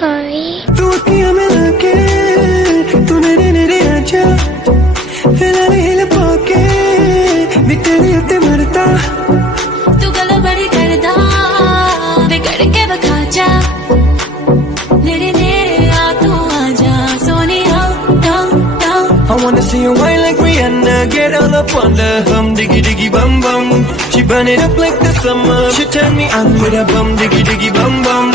sorry. तू अखियां मिला के तू मेरे नेड़े आजा फिलहाल हिल पाके मैं तेरे उत्ते मरता तू गल बड़ी करदा वे करके बखा जा नेड़े नेड़े आ तू आजा Sonia down down I wanna see you whine like Rihanna get all up on the hum diggy diggy bum bum she burn it up like the summer she turn me on with a bum diggy diggy bum bum